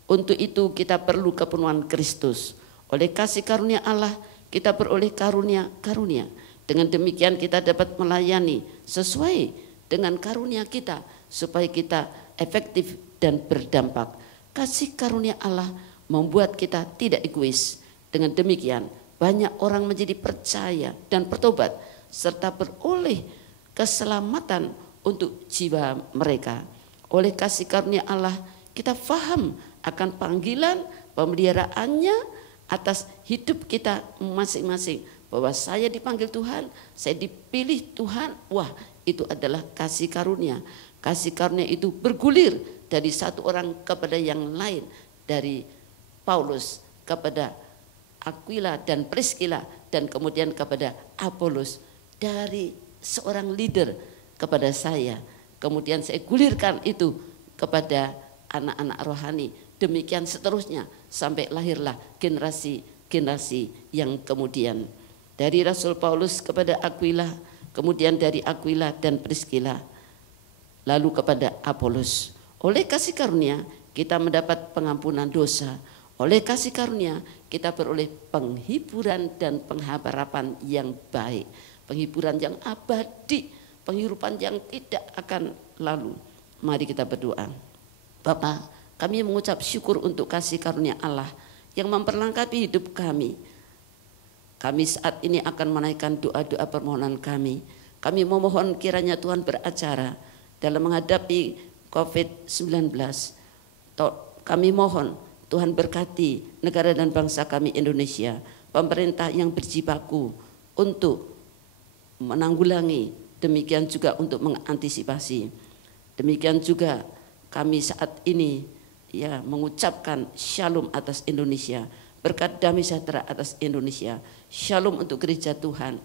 Untuk itu kita perlu kepenuhan Kristus. Oleh kasih karunia Allah kita beroleh karunia-karunia. Dengan demikian kita dapat melayani sesuai dengan karunia kita supaya kita efektif dan berdampak. Kasih karunia Allah membuat kita tidak egois. Dengan demikian banyak orang menjadi percaya dan bertobat serta beroleh keselamatan untuk jiwa mereka. Oleh kasih karunia Allah kita faham akan panggilan pemeliharaannya atas hidup kita masing-masing. Bahwa saya dipanggil Tuhan, saya dipilih Tuhan. Wah, itu adalah kasih karunia. Kasih karunia itu bergulir dari satu orang kepada yang lain. Dari Paulus kepada Aquila dan Priscilla, dan kemudian kepada Apolos. Dari seorang leader kepada saya. Kemudian saya gulirkan itu kepada anak-anak rohani. Demikian seterusnya sampai lahirlah generasi yang kemudian. Dari Rasul Paulus kepada Aquila, kemudian dari Aquila dan Priscilla, lalu kepada Apolos. Oleh kasih karunia kita mendapat pengampunan dosa. Oleh kasih karunia kita beroleh penghiburan dan pengharapan yang baik. Penghiburan yang abadi, penghidupan yang tidak akan lalu. Mari kita berdoa. Bapa, kami mengucap syukur untuk kasih karunia Allah yang memperlengkapi hidup kami. Kami saat ini akan menaikkan doa-doa permohonan kami. Kami memohon kiranya Tuhan beracara dalam menghadapi COVID-19. Kami mohon Tuhan berkati negara dan bangsa kami Indonesia. Pemerintah yang berjibaku untuk menanggulangi, demikian juga untuk mengantisipasi. Demikian juga kami saat ini mengucapkan shalom atas Indonesia. Berkat damai sejahtera atas Indonesia. Shalom untuk gereja Tuhan.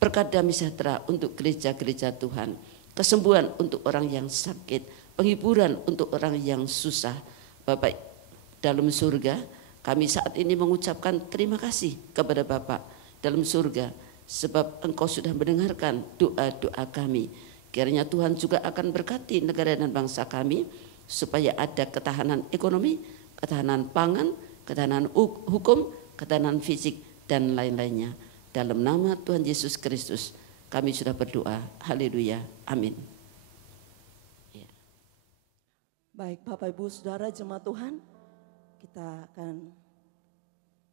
Berkat damai sejahtera untuk gereja-gereja Tuhan. Kesembuhan untuk orang yang sakit. Penghiburan untuk orang yang susah. Bapak dalam surga, kami saat ini mengucapkan terima kasih kepada Bapak dalam surga. Sebab Engkau sudah mendengarkan doa-doa kami. Kiranya Tuhan juga akan berkati negara dan bangsa kami. Supaya ada ketahanan ekonomi, ketahanan pangan, ketahanan hukum, ketahanan fisik, dan lain-lainnya. Dalam nama Tuhan Yesus Kristus kami sudah berdoa. Haleluya. Amin. Baik Bapak Ibu Saudara jemaat Tuhan, kita akan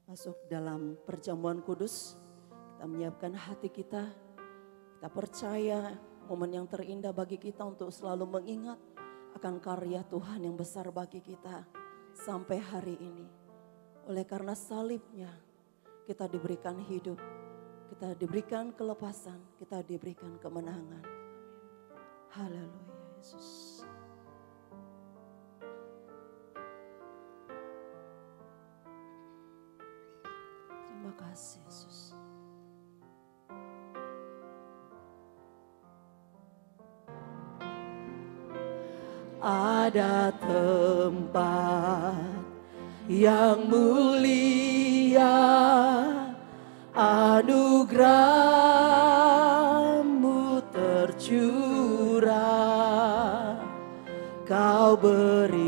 masuk dalam perjamuan kudus. Kita menyiapkan hati kita. Kita percaya momen yang terindah bagi kita untuk selalu mengingat akan karya Tuhan yang besar bagi kita sampai hari ini. Oleh karena salibnya kita diberikan hidup, kita diberikan kelepasan, kita diberikan kemenangan. Haleluya Yesus. Terima kasih Yesus. Ada tempat yang mulia, anugerah-Mu tercurah, Kau berikan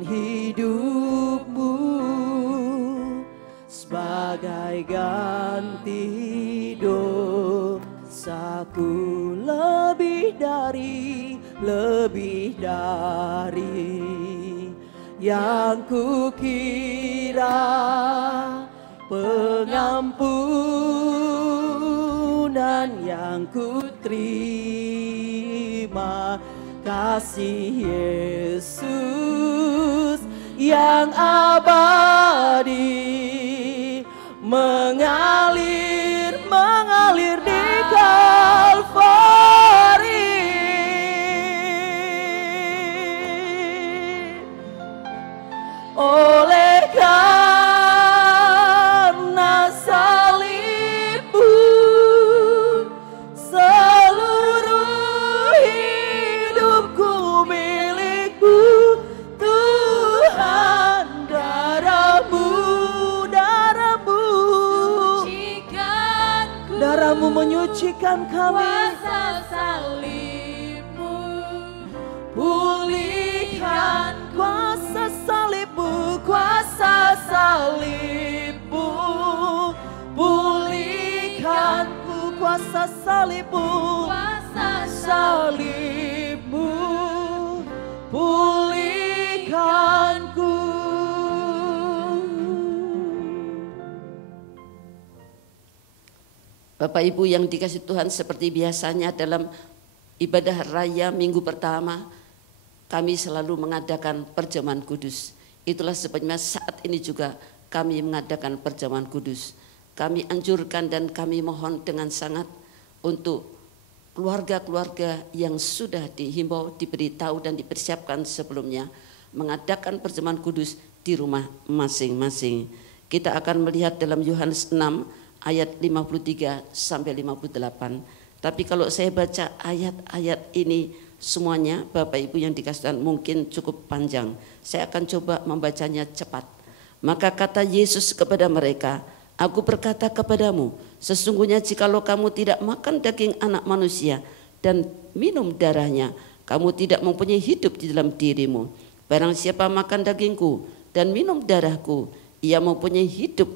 hidup-Mu sebagai ganti dosaku. Lebih dari yang kukira, pengampunan yang kuterima, kasih Yesus yang abadi mengalir di Kalvari. Oleh karena salib-Mu, seluruh hidupku milik-Mu, Tuhan. Darah-Mu menyucikan kami. Kuasa salib-Mu Pulihkan kuasa salib-Mu, kuasa salibmu, Kuasa salibmu pulihkanku. Bapak Ibu yang dikasih Tuhan, seperti biasanya dalam ibadah raya minggu pertama kami selalu mengadakan perjamuan kudus. Itulah sebabnya saat ini juga kami mengadakan perjamuan kudus. Kami anjurkan dan kami mohon dengan sangat untuk keluarga-keluarga yang sudah dihimbau, diberitahu dan dipersiapkan sebelumnya mengadakan perjamuan kudus di rumah masing-masing. Kita akan melihat dalam Yohanes 6 ayat 53 sampai 58. Tapi kalau saya baca ayat-ayat ini semuanya, Bapak Ibu yang dikasih Tuhan, mungkin cukup panjang. Saya akan coba membacanya cepat. Maka kata Yesus kepada mereka, "Aku berkata kepadamu, sesungguhnya jikalau kamu tidak makan daging anak manusia dan minum darahnya, kamu tidak mempunyai hidup di dalam dirimu. Barang siapa makan dagingku dan minum darahku, ia mempunyai hidup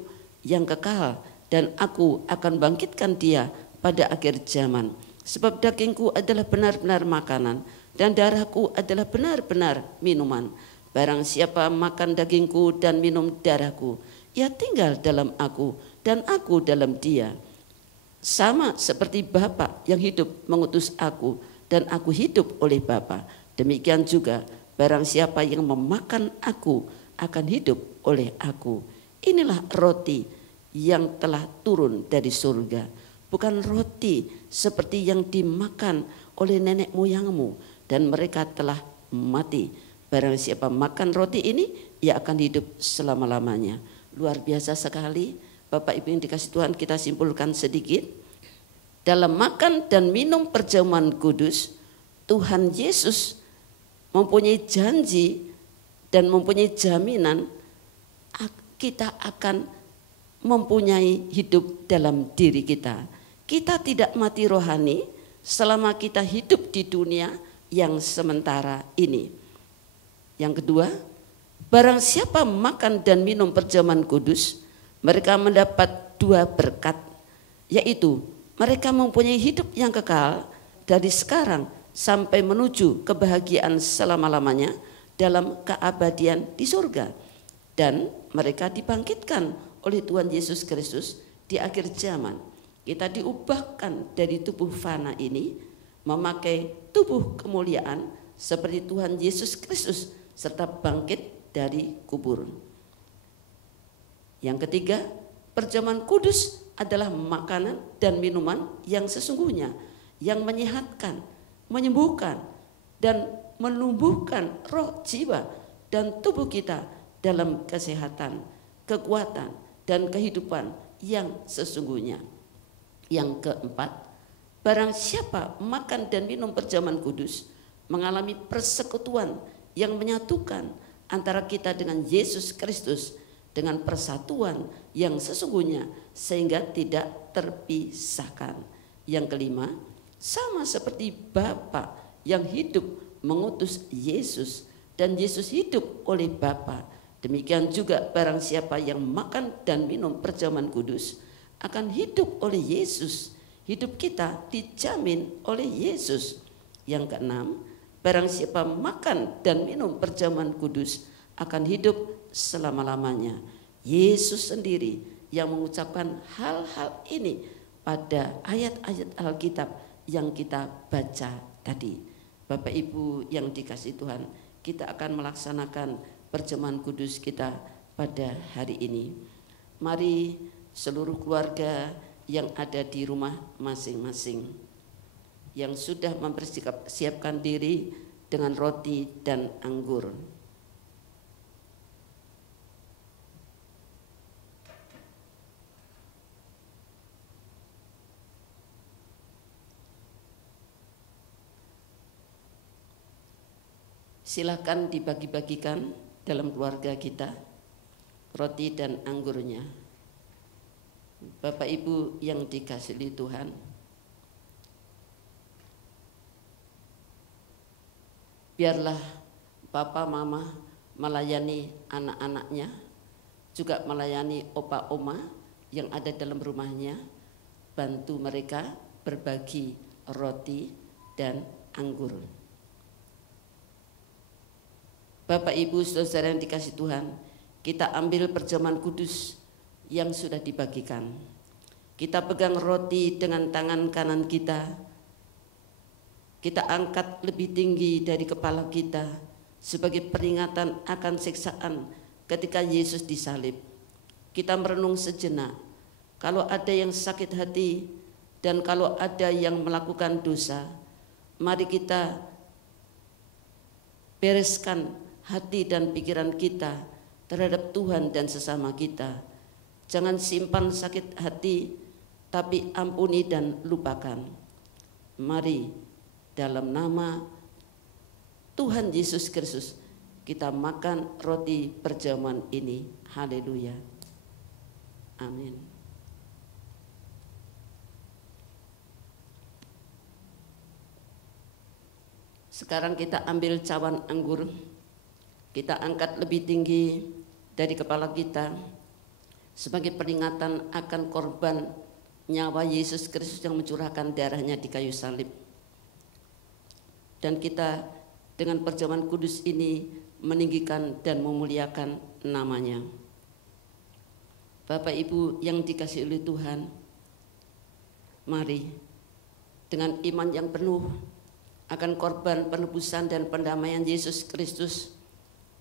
yang kekal, dan aku akan bangkitkan dia pada akhir zaman. Sebab dagingku adalah benar-benar makanan, dan darahku adalah benar-benar minuman. Barang siapa makan dagingku dan minum darahku, ia tinggal dalam aku dan aku dalam dia. Sama seperti Bapa yang hidup mengutus aku dan aku hidup oleh Bapa. Demikian juga barang siapa yang memakan aku akan hidup oleh aku. Inilah roti yang telah turun dari surga. Bukan roti seperti yang dimakan oleh nenek moyangmu dan mereka telah mati. Barang siapa makan roti ini, ia akan hidup selama-lamanya." Luar biasa sekali. Bapak Ibu yang dikasih Tuhan, kita simpulkan sedikit. Dalam makan dan minum perjamuan kudus, Tuhan Yesus mempunyai janji dan mempunyai jaminan kita akan mempunyai hidup dalam diri kita. Kita tidak mati rohani selama kita hidup di dunia yang sementara ini. Yang kedua, barang siapa makan dan minum perjamuan kudus, mereka mendapat dua berkat, yaitu mereka mempunyai hidup yang kekal dari sekarang sampai menuju kebahagiaan selama-lamanya dalam keabadian di surga. Dan mereka dibangkitkan oleh Tuhan Yesus Kristus di akhir zaman. Kita diubahkan dari tubuh fana ini memakai tubuh kemuliaan seperti Tuhan Yesus Kristus serta bangkit dari kubur. Yang ketiga, perjamuan kudus adalah makanan dan minuman yang sesungguhnya, yang menyehatkan, menyembuhkan, dan menumbuhkan roh, jiwa, dan tubuh kita dalam kesehatan, kekuatan, dan kehidupan yang sesungguhnya. Yang keempat, barang siapa makan dan minum perjamuan kudus mengalami persekutuan yang menyatukan antara kita dengan Yesus Kristus dengan persatuan yang sesungguhnya sehingga tidak terpisahkan. Yang kelima, sama seperti Bapa yang hidup mengutus Yesus dan Yesus hidup oleh Bapa, demikian juga barang siapa yang makan dan minum perjamuan kudus akan hidup oleh Yesus. Hidup kita dijamin oleh Yesus. Yang keenam, barang siapa makan dan minum perjamuan kudus akan hidup selama-lamanya. Yesus sendiri yang mengucapkan hal-hal ini pada ayat-ayat Alkitab yang kita baca tadi. Bapak Ibu yang dikasihi Tuhan, kita akan melaksanakan perjamuan kudus kita pada hari ini. Mari seluruh keluarga yang ada di rumah masing-masing yang sudah mempersiapkan diri dengan roti dan anggur. Silakan dibagi-bagikan dalam keluarga kita roti dan anggurnya. Bapak Ibu yang dikasihi Tuhan, biarlah Papa Mama melayani anak-anaknya, juga melayani opa oma yang ada dalam rumahnya, bantu mereka berbagi roti dan anggur. Bapak Ibu Saudara yang dikasihi Tuhan, kita ambil perjamuan kudus yang sudah dibagikan. Kita pegang roti dengan tangan kanan kita. Kita angkat lebih tinggi dari kepala kita sebagai peringatan akan siksaan ketika Yesus disalib. Kita merenung sejenak. Kalau ada yang sakit hati dan kalau ada yang melakukan dosa, mari kita bereskan hati dan pikiran kita terhadap Tuhan dan sesama kita. Jangan simpan sakit hati, tapi ampuni dan lupakan. Mari dalam nama Tuhan Yesus Kristus kita makan roti perjamuan ini. Haleluya. Amin. Sekarang kita ambil cawan anggur. Kita angkat lebih tinggi dari kepala kita sebagai peringatan akan korban nyawa Yesus Kristus yang mencurahkan darahnya di kayu salib. Dan kita dengan perjamuan kudus ini meninggikan dan memuliakan namanya. Bapak Ibu yang dikasihi oleh Tuhan, mari dengan iman yang penuh akan korban penebusan dan pendamaian Yesus Kristus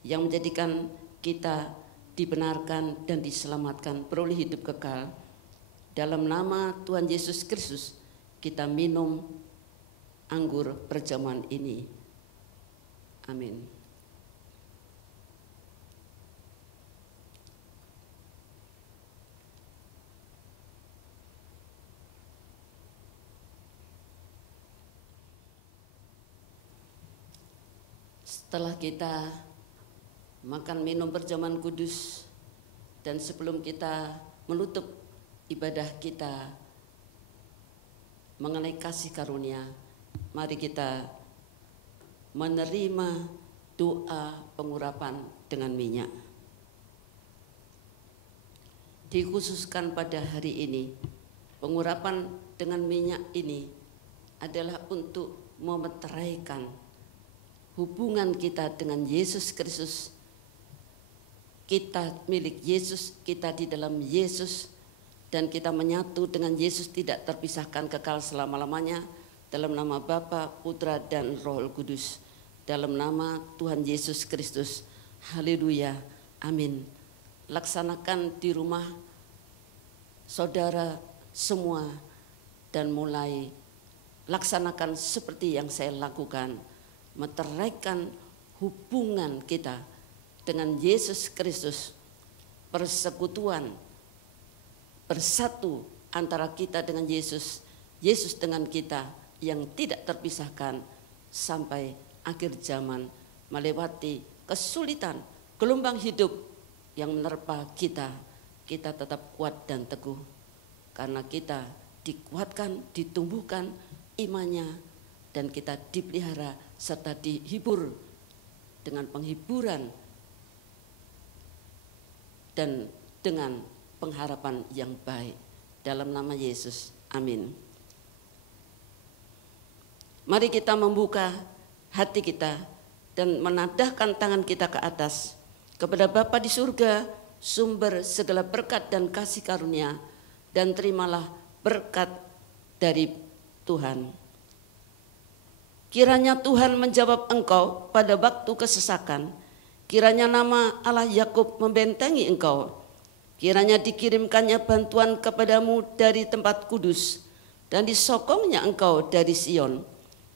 yang menjadikan kita dibenarkan dan diselamatkan beroleh hidup kekal. Dalam nama Tuhan Yesus Kristus kita minum anggur perjamuan ini. Amin. Setelah kita makan minum perjamuan kudus dan sebelum kita menutup ibadah kita mengenai kasih karunia, mari kita menerima doa pengurapan dengan minyak. Dikhususkan pada hari ini, pengurapan dengan minyak ini adalah untuk memeteraikan hubungan kita dengan Yesus Kristus. Kita milik Yesus, kita di dalam Yesus, dan kita menyatu dengan Yesus tidak terpisahkan kekal selama-lamanya. Dalam nama Bapa, Putra, dan Roh Kudus. Dalam nama Tuhan Yesus Kristus. Haleluya. Amin. Laksanakan di rumah saudara semua dan mulai laksanakan seperti yang saya lakukan. Meteraikan hubungan kita dengan Yesus Kristus. Persekutuan, bersatu antara kita dengan Yesus, Yesus dengan kita, yang tidak terpisahkan sampai akhir zaman, melewati kesulitan, gelombang hidup yang menerpa kita, kita tetap kuat dan teguh karena kita dikuatkan, ditumbuhkan imannya, dan kita dipelihara serta dihibur dengan penghiburan dan dengan pengharapan yang baik. Dalam nama Yesus, amin. Mari kita membuka hati kita dan menadahkan tangan kita ke atas kepada Bapa di surga, sumber segala berkat dan kasih karunia, dan terimalah berkat dari Tuhan. Kiranya Tuhan menjawab engkau pada waktu kesesakan, kiranya nama Allah Yakub membentengi engkau, kiranya dikirimkannya bantuan kepadamu dari tempat kudus, dan disokongnya engkau dari Sion.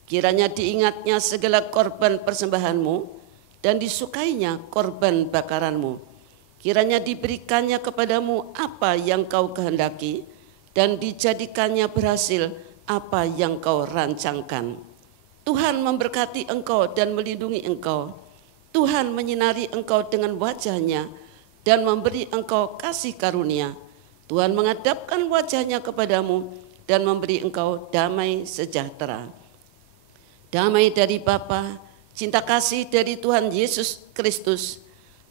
Kiranya diingatnya segala korban persembahanmu dan disukainya korban bakaranmu. Kiranya diberikannya kepadamu apa yang kau kehendaki dan dijadikannya berhasil apa yang kau rancangkan. Tuhan memberkati engkau dan melindungi engkau. Tuhan menyinari engkau dengan wajahnya dan memberi engkau kasih karunia. Tuhan menghadapkan wajahnya kepadamu dan memberi engkau damai sejahtera. Damai dari Bapa, cinta kasih dari Tuhan Yesus Kristus,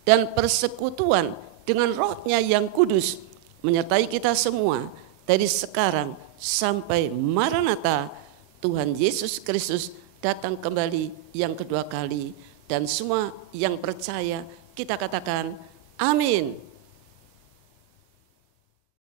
dan persekutuan dengan Roh-Nya yang kudus menyertai kita semua dari sekarang sampai Maranatha, Tuhan Yesus Kristus datang kembali yang kedua kali. Dan semua yang percaya kita katakan amin.